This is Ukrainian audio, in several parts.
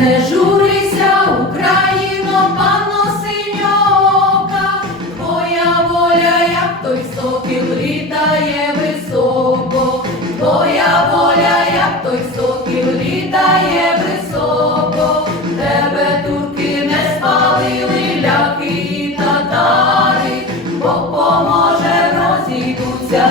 Не журися, Україно, панно синьока, твоя воля, як той сокіл літає високо, твоя воля, як той сокіл літає високо, тебе турки не спалили ляки татари, Бог поможе, розійдуться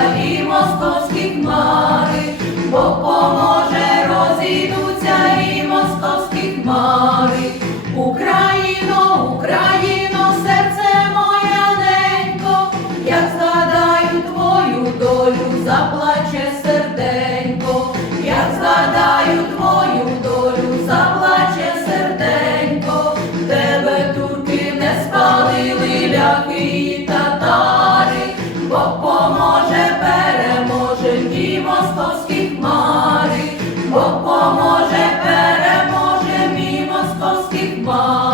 Заплаче серденько, як згадаю твою долю, заплаче серденько, тебе турки не спалили, ляхи татари, бо поможе, переможе ті московські бо поможе, переможе мій московські хмари.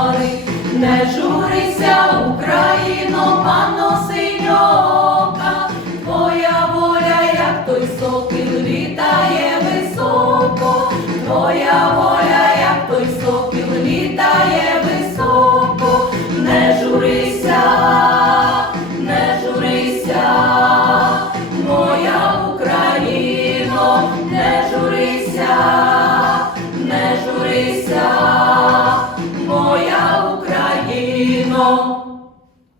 Не журися, Україно, панно синьока, твоя воля, як той сокіл літає високо, твоя воля, як той сокіл літає високо, не журися, не журися, моя Україно, не журися, не журися. Моя Україна 안녕.